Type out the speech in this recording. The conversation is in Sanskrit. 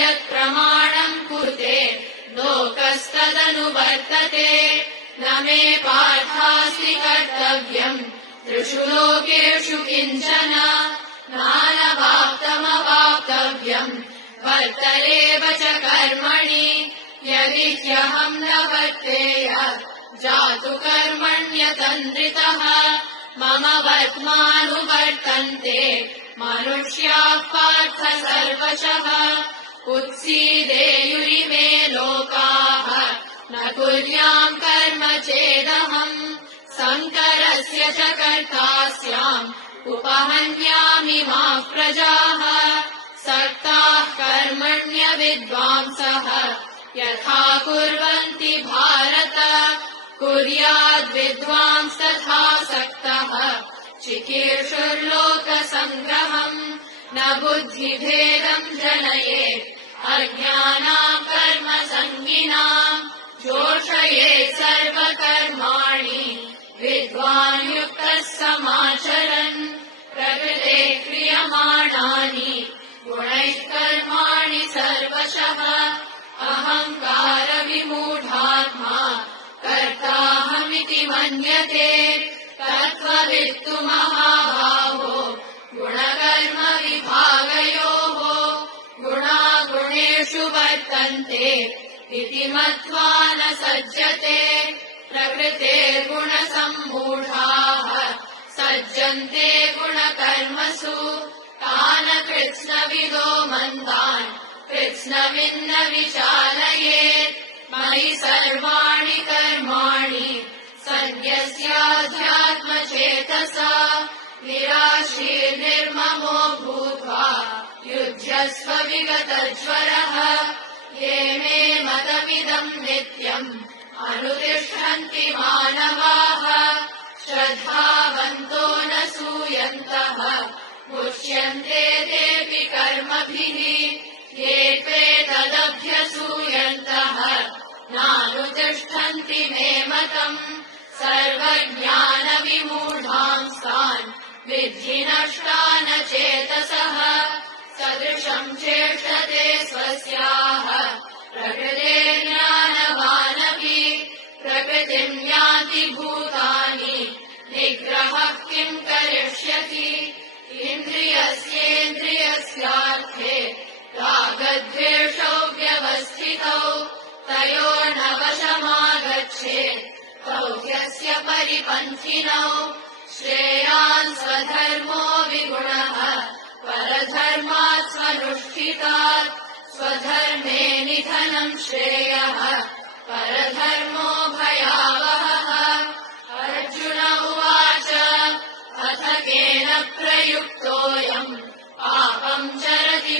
यत् प्रमाणम् कुरुते लोकस्तदनुवर्तते न मे पार्थास्ति कर्तव्यम् त्रिषु लोकेषु किञ्चन नानवाप्तमवाप्तव्यम् वर्तरेव च कर्मणि यदि ह्यहम् न वर्तेय जातु कर्मण्यतन्द्रितः मम वर्त्मानुवर्तन्ते मनुष्याः पार्थ सर्वशः उत्सीदेयुरिमे लोकाः न कुर्याम् कर्म चेदहम् शङ्करस्य च कर्ता स्याम् उपहन्यामि माः प्रजाः सक्ताः कर्मण्यविद्वांसः यथा कुर्वन्ति भारत कुर्याद्विद्वांस्तथा सक्तः चिकीर्षुर्लोकसङ्ग्रहम् न बुद्धिभेदम् जनयेत् अज्ञानाम् कर्मसङ्गिनाम् जोषयेत् सर्वकर्माणि विद्वान् युक्तः समाचरन् प्रकृते क्रियमाणानि गुणैः कर्माणि सर्वशः अहङ्कारविमूढात्मा कर्ताहमिति मन्यते तत्त्ववित्तु महाभावो गुणकर्मविभागयोः गुणा गुणेषु वर्तन्ते इति मत्वा न सज्जते प्रकृतेर्गुणसम्मूढाः सज्जन्ते गुणकर्मसु तान् कृत्स्नविदो मन्दान् कृत्स्नविन्न विचालयेत् मयि सर्वाणि कर्माणि सन्न्यस्याध्यात्मचेतसा निराशीर्निर्ममो भूत्वा युध्यस्व विगतज्वरः ये मे मतमिदम् नित्यम् अनुतिष्ठन्ति मानवाः श्रद्धावन्तो न सूयन्तः मुच्यन्ते तेऽपि कर्मभिः ये त्वेतदभ्यसूयन्तः नानुतिष्ठन्ति मे मतम् सर्वज्ञानविमूढांस्तान् विद्धि नष्टान चेतसः सदृशम् चेष्टते स्वस्याः प्रकृतेर्ज्ञानवानपि प्रकृतिम् यान्ति भूतानि निग्रहः किम् करिष्यति इन्द्रियस्येन्द्रियस्यार्थे रागद्वेषौ व्यवस्थितौ तयोर्न वशमागच्छेत् तौ ह्यस्य परिपन्थिनौ श्रेयान् स्वधर्मो विगुणः परधर्मात् स्वनुष्ठितात् स्वधर्मे निधनम् श्रेयः परधर्मो भयावहः अर्जुन उवाच अथ केन प्रयुक्तोऽयम् पापम् चरति